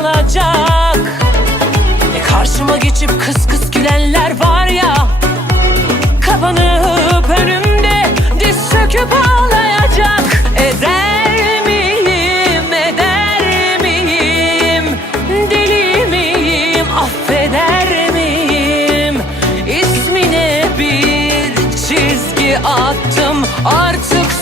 çalacak e Karşıma geçip kıs kıs gülenler var ya. Kapanıp önümde diz söküp ağlayacak. Eder miyim, eder miyim? Deli miyim, affeder miyim? İsmine bir çizgi attım. Artık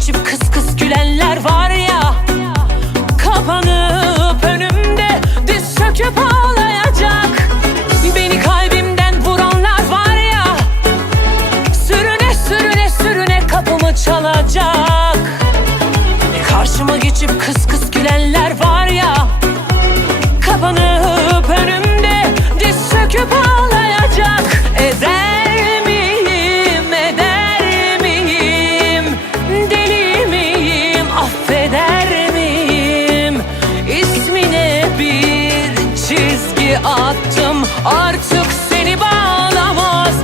Geçip kıs kıs gülenler var ya. Kapanıp önümde diz söküp ağlayacak. Beni kalbimden vuranlar var ya. Sürüne sürüne sürüne kapımı çalacak. Karşıma geçip kıs kıs gülenler var ya. Kapanıp önümde diz söküp ağlayacak attım. Artık seni bağlamaz.